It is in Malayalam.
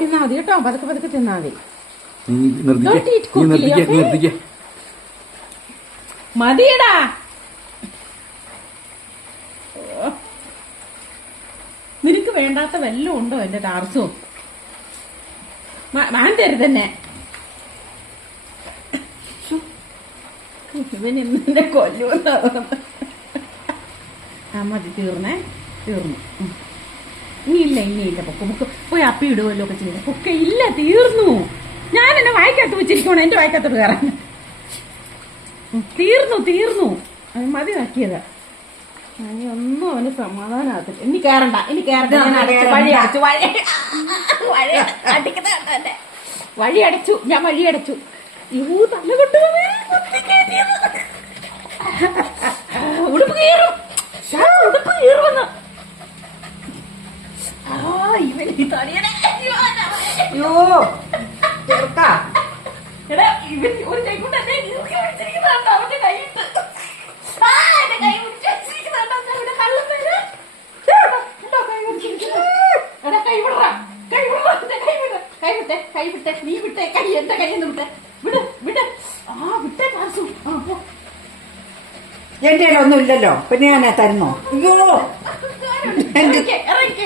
തിന്നാ മതി കേട്ടോ, പതുക്കെ പതുക്കെ തിന്നാ മതി. മതിയടാ. നിനക്ക് വേണ്ടാത്ത വല്ലതും ഉണ്ടോ എന്റെ ടാർസും? വാങ്ങരുത് തന്നെ. ഇവൻ ഇന്നെ കൊല്ലുന്ന. മതി, തീർന്നേ, തീർന്നു. ഇനിയില്ല പൊക്കെ പോയി അപ്പി ഇടുവല്ലോ ഒക്കെ ചെയ്ത പൊക്കെ ഇല്ല, തീർന്നു. ഞാൻ എന്നെ വായിക്കകത്ത് വെച്ചിരിക്കണോ എന്റെ വായിക്കകത്തോട് കയറാൻ? തീർന്നു. അത് മതി ആക്കിയതാ. ഇനി ഒന്നും അവന് സമാധാനമാകത്തില്ല. ഇനി കയറണ്ട. വഴി അടച്ചു. ഞാൻ വഴി അടച്ചു. തല്ല കൊണ്ടു ഉടുപ്പ് കീറും. ഉടുപ്പ് കീറുമെന്ന്. ഇവൻ ഒരു കൈ കൊണ്ട് അവന്റെ കൈയിട്ട് കൈവിട്ടെ, നീ വിട്ടെ, കൈ എന്റെ കൈന്ന് വിട്ടെ, വിട്. വിട്ടെ പാസു. എന്റെ ഒന്നും ഇല്ലല്ലോ, പിന്നെ ഞാൻ തരുന്നോ? ഇറങ്ങി